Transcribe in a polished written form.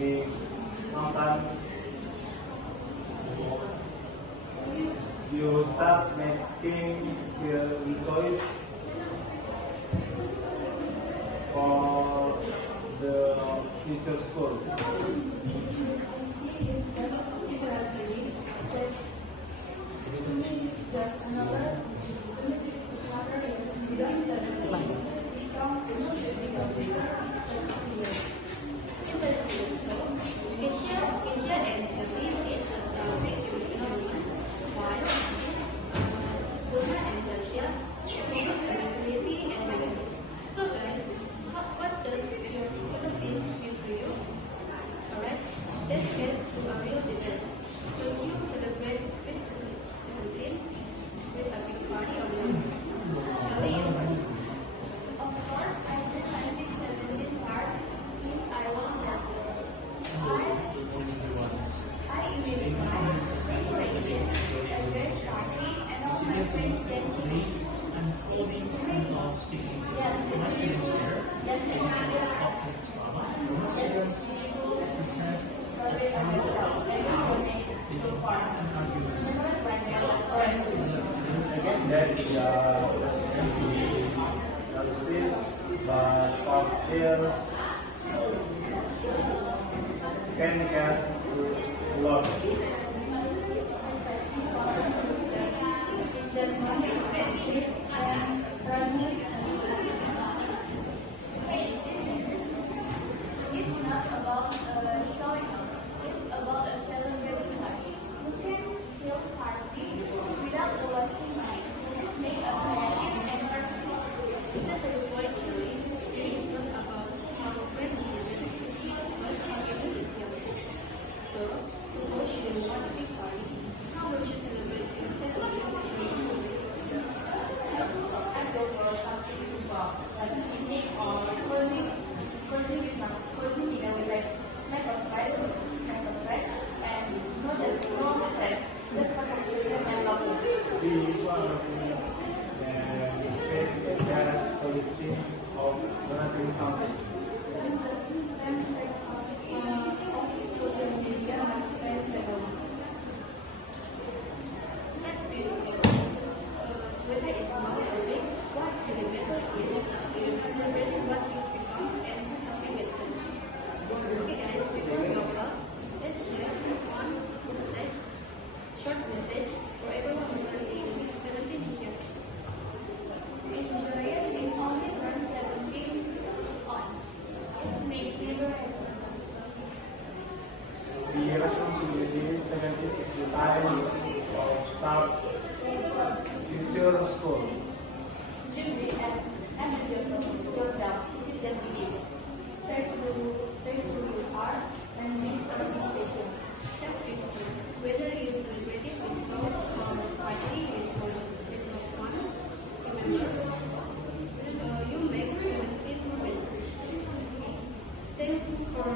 big mountains, you start making the choice for the future school. I see that people are believing that it's just another let's get to a real debate. So you celebrate Sweet 17 with a big party or not? Shall we? Of course, I did my Sweet 17 part since I was there. I imagine my favorite a great party and all my friends dancing. I'm holding of speaking to my students here. It's a podcast drama. Students presents the fun of how they can find arguments. Again, that is justice, but cocktails can cast a lot. It's not about showing up. It's about a celebrating life. You can still party without a wasting money. Just make a creative and personal. That is why sharing is not about how friendly you are, but how you live your life. So, suppose you don't want a big party, how would you celebrate instead of I go for something simple, like picnic or cozy dinner with like a friend, and no stress. Just conversation and love. This one of the best solution of doing something. Social media has spread level. Let's be real. Whether it's small or big, what really matters is celebrating what you've become and helping it to. Okay guys, before we go up, let's share one message, short message for everyone who turning 17 this year. Enjoy it. We only turn 17 on. It's made memorable. The responsibility 17 is the time of start future school. Dream big and be yourselves. This is just beginnings. Stay true you are and make everything special. That's beautiful. Whether you celebrate it with love or party with loved ones, remember, you make 17 sweet. Thanks for